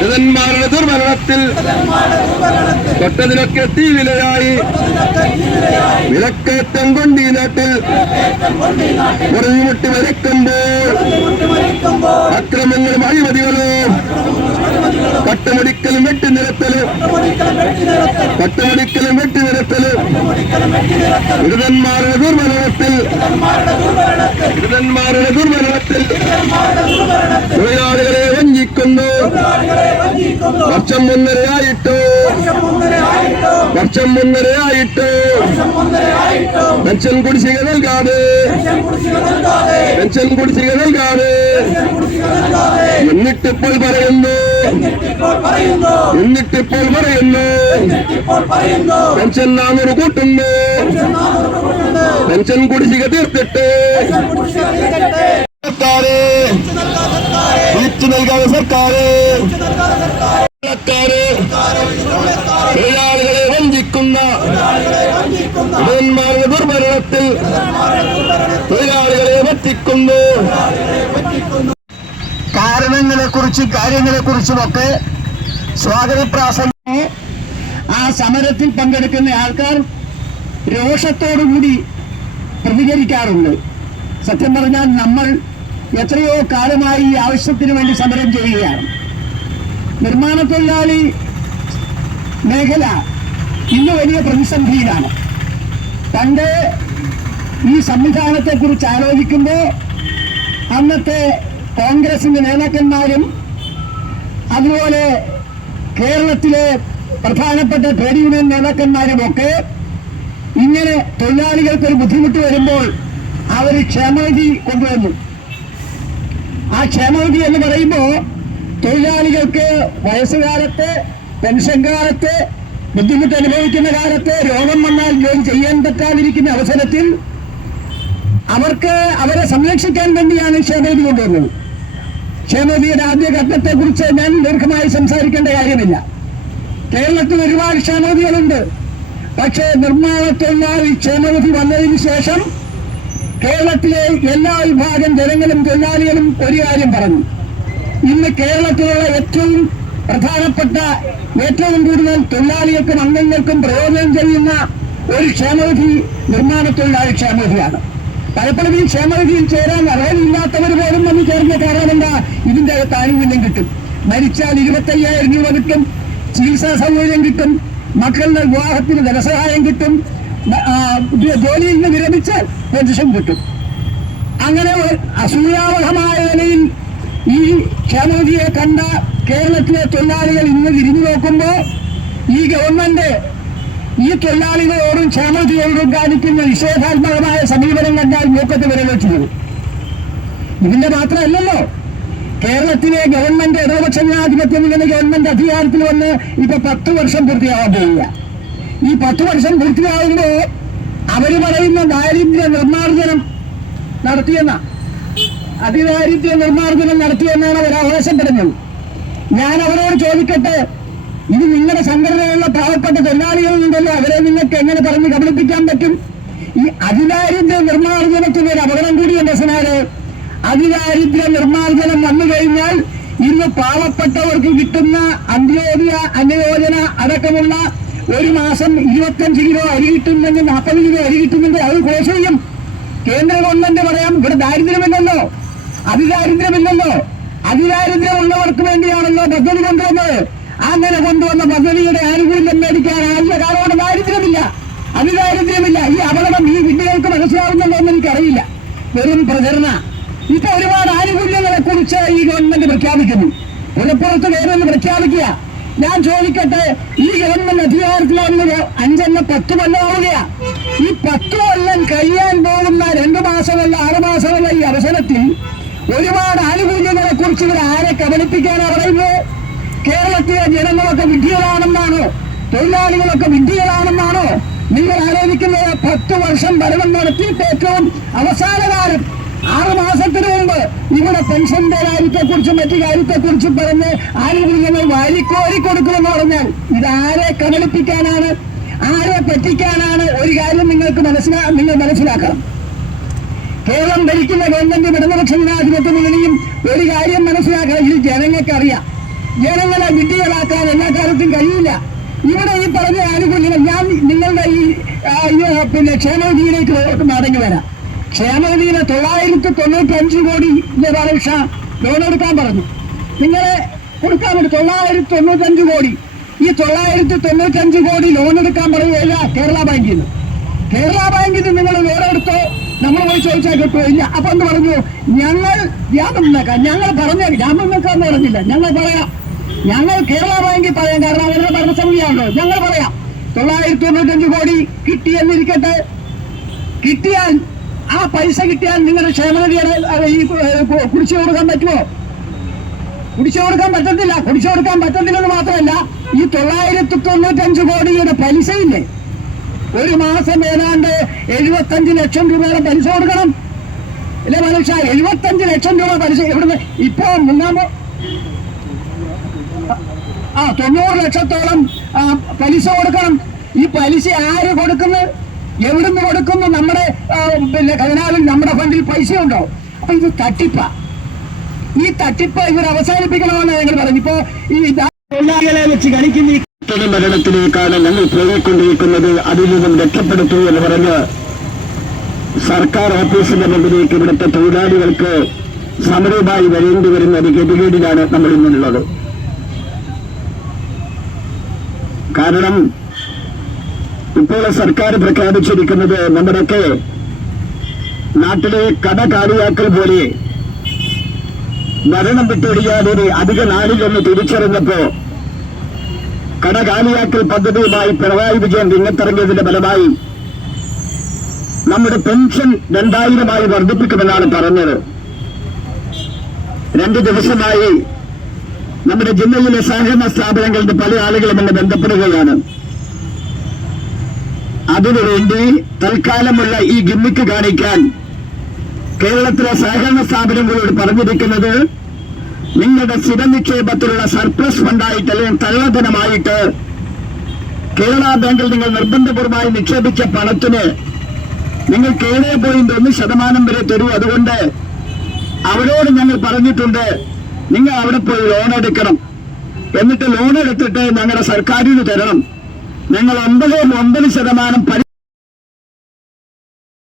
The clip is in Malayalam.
ദുരന്മാരുടെ ദുർഭരണത്തിൽ തൊട്ടതിനൊക്കെ തീവിലയായി വിലക്കയറ്റം കൊണ്ട് ഈ നാട്ടിൽ മുറിഞ്ഞുമുട്ടി വരയ്ക്കുമ്പോൾ അക്രമങ്ങളും അഴിമതികളും കട്ടുമുടിക്കലും വെട്ടിനിരത്തലും ദുരിതന്മാരുടെ ദുർഭരണത്തിൽ തൊഴിലാളികളെ വഞ്ചിക്കുന്നു. വർഷം മുന്നരയായിട്ടോ പെൻഷൻ കുടിശ്ശിക നൽകാതെ എന്നിട്ടിപ്പോൾ പറയുന്നു പെൻഷൻ 400 കൂട്ടുന്നു. പെൻഷൻ കുടിശ്ശിക തീർത്തിട്ട് സർക്കാര് തിരിച്ചു നൽകാതെ തൊഴിലാളികളെ വഞ്ചിക്കുന്ന ദുരന്മാരുടെ ദുർഭരണത്തിൽ തൊഴിലാളികളെ വറ്റിക്കുന്നു. കാര്യങ്ങളെക്കുറിച്ചുമൊക്കെ സ്വാഗതപ്രാസംഗം ആ സമരത്തിൽ പങ്കെടുക്കുന്ന ആൾക്കാർ രോഷത്തോടുകൂടി പ്രതികരിക്കാറുണ്ട്. സത്യം പറഞ്ഞാൽ നമ്മൾ എത്രയോ കാലമായി ഈ ആവശ്യത്തിന് വേണ്ടി സമരം ചെയ്യുകയാണ്. നിർമ്മാണ തൊഴിലാളി മേഖല ഇന്ന് വലിയ പ്രതിസന്ധിയിലാണ്. പണ്ട് ഈ സംവിധാനത്തെക്കുറിച്ച് ആലോചിക്കുമ്പോൾ അന്നത്തെ കോൺഗ്രസിന്റെ നേതാക്കന്മാരും അതുപോലെ കേരളത്തിലെ പ്രധാനപ്പെട്ട ട്രേഡ് യൂണിയൻ നേതാക്കന്മാരുമൊക്കെ ഇങ്ങനെ തൊഴിലാളികൾക്കൊരു ബുദ്ധിമുട്ട് വരുമ്പോൾ അവർ ക്ഷേമനിധി കൊണ്ടുവന്നു. ആ ക്ഷേമനിധി എന്ന് പറയുമ്പോൾ തൊഴിലാളികൾക്ക് വയസ്സുകാലത്ത്, പെൻഷൻ കാലത്ത്, ബുദ്ധിമുട്ട് അനുഭവിക്കുന്ന കാലത്ത്, രോഗം വന്നാൽ ജോലി ചെയ്യാൻ പറ്റാതിരിക്കുന്ന അവസരത്തിൽ അവരെ സംരക്ഷിക്കാൻ വേണ്ടിയാണ് ക്ഷേമനിധി കൊണ്ടുവന്നത്. ക്ഷേമനിധിയുടെ ആദ്യ ഘട്ടത്തെക്കുറിച്ച് ഞാൻ ദീർഘമായി സംസാരിക്കേണ്ട കാര്യമില്ല. കേരളത്തിൽ ഒരുപാട് ക്ഷേമനിധികളുണ്ട്. പക്ഷേ നിർമ്മാണ തൊഴിലാളി ക്ഷേമനിധി വന്നതിന് ശേഷം കേരളത്തിലെ എല്ലാ വിഭാഗം ജനങ്ങളും തൊഴിലാളികളും ഒരു കാര്യം പറഞ്ഞു. ഇന്ന് കേരളത്തിലുള്ള ഏറ്റവും പ്രധാനപ്പെട്ട, ഏറ്റവും കൂടുതൽ തൊഴിലാളികൾക്കും അംഗങ്ങൾക്കും പ്രയോജനം ചെയ്യുന്ന ഒരു ക്ഷേമനിധി നിർമ്മാണ തൊഴിലാളി ക്ഷേമനിധിയാണ്. പലപ്പോഴും ഈ ക്ഷേമനിധിയിൽ ചേരാൻ അർഹതയില്ലാത്തവർ പോലും വന്ന് ചേർന്ന കാരണം എന്താ? ഇതിന്റെ അകത്ത് ആനുകൂല്യം കിട്ടും. മരിച്ചാൽ 25,000 രൂപ കിട്ടും, ചികിത്സാ സൗകര്യം കിട്ടും, മക്കളുടെ വിവാഹത്തിന് ധനസഹായം കിട്ടും, ജോലിയിൽ നിന്ന് വിരമിച്ചാൽ പെൻഷൻ കിട്ടും. അങ്ങനെ അസൂയാവഹമായ നിലയിൽ ഈ ക്ഷേമനിധിയെ കണ്ട കേരളത്തിലെ തൊഴിലാളികൾ ഇന്ന് തിരിഞ്ഞു നോക്കുമ്പോൾ ഈ ഗവൺമെന്റ് ഈ തൊഴിലാളികളോടും ക്ഷേമനിധിയോടും കാണിക്കുന്ന നിഷേധാത്മകമായ സമീപനം കണ്ടാൽ മൂക്കത്ത് വിരലിച്ചു പോകും. ഇതിന്റെ മാത്രമല്ലല്ലോ, കേരളത്തിലെ ഗവൺമെന്റ് ഇടതുപക്ഷ ജനാധിപത്യം ഇങ്ങനെ ഗവൺമെന്റ് അധികാരത്തിൽ വന്ന് ഇപ്പൊ 10 വർഷം പൂർത്തിയാവാൻ പോവുക. ഈ 10 വർഷം പൂർത്തിയാകുമ്പോൾ അവര് പറയുന്ന ദാരിദ്ര്യ നിർമ്മാർജ്ജനം നടത്തിയെന്ന, അതിദാരിദ്ര്യ നിർമ്മാർജ്ജനം നടത്തിയെന്നാണ് അവർ അവകാശപ്പെടുന്നത്. ഞാൻ അവരോട് ചോദിക്കട്ടെ, ഇത് നിങ്ങളുടെ സംഘടനയിലുള്ള പാവപ്പെട്ട തൊഴിലാളികളുണ്ടല്ലോ, അവരെ നിങ്ങൾക്ക് എങ്ങനെ പറഞ്ഞ് കബളിപ്പിക്കാൻ പറ്റും? ഈ അതിദാരിദ്ര്യ നിർമ്മാർജ്ജനത്തിന് ഒരു അപകടം കൂടിയുണ്ട് സനാര്. അതിദാരിദ്ര്യ നിർമ്മാർജ്ജനം വന്നു കഴിഞ്ഞാൽ ഇന്ന് പാവപ്പെട്ടവർക്ക് കിട്ടുന്ന അന്ത്യോദയ, അന്നയോജന അടക്കമുള്ള ഒരു മാസം 25 കിലോ അരി കിട്ടുന്നെങ്കിൽ 40 കിലോ അരി കിട്ടുന്നെങ്കിൽ അത് ക്ലോസ് ചെയ്യും. കേന്ദ്ര ഗവൺമെന്റ് പറയാം ഇവിടെ ദാരിദ്ര്യമില്ലല്ലോ, അതിദാരിദ്ര്യമില്ലല്ലോ, അതിദാരിദ്ര്യമുള്ളവർക്ക് വേണ്ടിയാണല്ലോ പദ്ധതി കൊണ്ടുവന്നത്. അങ്ങനെ കൊണ്ടുവന്ന പദ്ധതിയുടെ ആനുകൂല്യം മേടിക്കാൻ ആദ്യ കാലമാണ് ദാരിദ്ര്യമില്ല, അതിദാരിദ്ര്യമില്ല. ഈ അപകടം ഈ വിദ്യകൾക്ക് മനസ്സിലാവുന്നുണ്ടോ എന്ന് എനിക്കറിയില്ല. വെറും പ്രചരണ. ഇപ്പൊ ഒരുപാട് ആനുകൂല്യങ്ങളെ കുറിച്ച് ഈ ഗവൺമെന്റ് പ്രഖ്യാപിക്കുന്നു, പുറപ്പുറത്ത് കയറുമെന്ന് പ്രഖ്യാപിക്കുക. ഞാൻ ചോദിക്കട്ടെ, ഈ ഗവൺമെന്റ് അധികാരത്തിൽ വന്നത് 5 എന്ന 10 കൊല്ലമാവുകയാ. ഈ 10 കൊല്ലം കഴിയാൻ പോകുന്ന 2 മാസമല്ല 6 മാസമല്ല ഈ അവസരത്തിൽ ഒരുപാട് ആനുകൂല്യങ്ങളെ കുറിച്ച് ഇവർ ആരെ കബളിപ്പിക്കാനാണ് പറയുന്നത്? കേരളത്തിലെ ജനങ്ങളൊക്കെ വിഡ്ഢികളാണെന്നാണോ, തൊഴിലാളികളൊക്കെ വിഡ്ഢികളാണെന്നാണോ നിങ്ങൾ ആലോചിക്കുന്നത്? 10 വർഷം ഭരണം നടത്തിയിട്ട് ഏറ്റവും അവസാന കാലം 6 മാസത്തിന് മുമ്പ് ഇവിടെ പെൻഷന്റെ കാര്യത്തെക്കുറിച്ചും മറ്റു കാര്യത്തെക്കുറിച്ചും പറഞ്ഞ് ആനുകൂല്യങ്ങൾ വാരിക്കോരി കൊടുക്കുമെന്ന് പറഞ്ഞാൽ ഇതാരെ കബളിപ്പിക്കാനാണ്, ആരെ പറ്റിക്കാനാണ്? ഒരു കാര്യം നിങ്ങൾ മനസ്സിലാക്കണം. കേരളം ഭരിക്കുന്ന ഗവൺമെന്റ് ഇടതുപക്ഷ ജനാധിപത്യ മുന്നണിയും ഒരു കാര്യം മനസ്സിലാക്കണം. ഇത് ജനങ്ങൾക്കറിയാം. ജനങ്ങളെ വിഡ്ഢികളാക്കാൻ എല്ലാ കാലത്തും കഴിയില്ല. ഇവിടെ ഈ പറഞ്ഞ ആനുകൂല്യങ്ങൾ ഞാൻ നിങ്ങളുടെ ഈ ക്ഷേമനിധിയിലേക്ക് മടങ്ങി വരാം. ക്ഷേമനിധിയിലെ 995 കോടി ബാലകൃഷ്ണ ലോൺ എടുക്കാൻ പറഞ്ഞു. നിങ്ങളെ കൊടുക്കാൻ വേണ്ടി 995 കോടി. ഈ 995 കോടി ലോൺ എടുക്കാൻ പറയുകയില്ല കേരള ബാങ്കിൽ നിന്ന്. കേരള ബാങ്കിൽ നിന്ന് നിങ്ങൾ ലോൺ എടുത്തോ? നമ്മൾ പോയി ചോദിച്ചാൽ കിട്ടുമില്ല. അപ്പൊ എന്ത് പറഞ്ഞു? ഞങ്ങൾ ജാമ്യം നിൽക്കാം. ഞങ്ങൾ പറഞ്ഞ ജാമ്യം നിൽക്കാന്ന് പറഞ്ഞില്ല. ഞങ്ങൾ പറയാം, ഞങ്ങൾ കേരള ബാങ്കിൽ പറയാം. കാരണം അവരുടെ ഭരണസമിതിയാണല്ലോ. ഞങ്ങൾ പറയാം 995 കോടി കിട്ടിയെന്നിരിക്കട്ടെ. കിട്ടിയാൽ ആ പൈസ കിട്ടിയാൽ നിങ്ങളുടെ ക്ഷേമനിധിയുടെ ഈ കുടിശ്ശിക കൊടുക്കാൻ പറ്റുമോ? കുടിശ്ശിക കൊടുക്കാൻ പറ്റത്തില്ല. കുടിശ്ശിക കൊടുക്കാൻ പറ്റത്തില്ലെന്ന് മാത്രമല്ല, ഈ 995 കോടിയുടെ പലിശയില്ലേ, ഒരു മാസം ഏതാണ്ട് 75 ലക്ഷം രൂപയുടെ പലിശ കൊടുക്കണം. ഇല്ലേ മനുഷ്യ? 75 ലക്ഷം രൂപ പലിശ ഇവിടുന്ന് ഇപ്പോ 90 ലക്ഷത്തോളം പലിശ കൊടുക്കണം. ഈ പലിശ ആര് കൊടുക്കുന്നു? എവിടുന്ന് കൊടുക്കുന്നു? നമ്മുടെ ഖജനാവിൽ, നമ്മുടെ ഫണ്ടിൽ പൈസ ഉണ്ടോ? അപ്പൊ ഇത് തട്ടിപ്പാ. ഈ തട്ടിപ്പ് ഇവർ അവസാനിപ്പിക്കണമെന്ന് ഞങ്ങൾ പറഞ്ഞു. ഇപ്പോ ഈ തൊഴിലാളികളെ വെച്ച് കളിക്കുന്ന ഈ മരണത്തിലേക്കാണ് ഞങ്ങൾ പോയിക്കൊണ്ടിരിക്കുന്നത്. അതിൽ നിന്നും രക്ഷപ്പെടുത്തൂ എന്ന് പറഞ്ഞ് സർക്കാർ ഓഫീസിന്റെ മുമ്പിലേക്ക് ഇവിടുത്തെ തൊഴിലാളികൾക്ക് സമരവുമായി വരേണ്ടി വരുന്ന ഒരു ഗതികേടിലാണ് നമ്മൾ ഇന്നുള്ളത്. കാരണം ഇപ്പോൾ സർക്കാർ പ്രഖ്യാപിച്ചിരിക്കുന്നത് നമ്മുടെയൊക്കെ നാട്ടിലെ കട കാലിയാക്കൽ പോലെ ഭരണം വിട്ടൊഴിയാതെ അധിക നാളിലൊന്ന് തിരിച്ചറിഞ്ഞപ്പോ കട കാലിയാക്കൽ പദ്ധതിയുമായി പിണറായി വിജയൻ രംഗത്തിറങ്ങിയതിന്റെ ഫലമായി നമ്മുടെ പെൻഷൻ 2000 വർദ്ധിപ്പിക്കുമെന്നാണ് പറഞ്ഞത്. 2 ദിവസമായി നമ്മുടെ ജില്ലയിലെ സഹകരണ സ്ഥാപനങ്ങളുടെ പല ആളുകളും എന്നെ ബന്ധപ്പെടുകയാണ്. അതിനുവേണ്ടി തൽക്കാലമുള്ള ഈ ഗിമ്മിക്ക് കാണിക്കാൻ കേരളത്തിലെ സഹകരണ സ്ഥാപനങ്ങളോട് പറഞ്ഞിരിക്കുന്നത്, നിങ്ങളുടെ സ്ഥിര നിക്ഷേപത്തിലുള്ള സർപ്ലസ് ഫണ്ടായിട്ട് അല്ലെങ്കിൽ തള്ളധനമായിട്ട് കേരള ബാങ്കിൽ നിങ്ങൾ നിർബന്ധപൂർവമായി നിക്ഷേപിച്ച പണത്തിന് നിങ്ങൾ 7.1% വരെ തരൂ. അതുകൊണ്ട് അവരോട് ഞങ്ങൾ പറഞ്ഞിട്ടുണ്ട്, നിങ്ങൾ അവിടെ പോയി ലോൺ എടുക്കണം. എന്നിട്ട് ലോൺ എടുത്തിട്ട് ഞങ്ങളുടെ സർക്കാരിന് തരണം. ഞങ്ങൾ 9%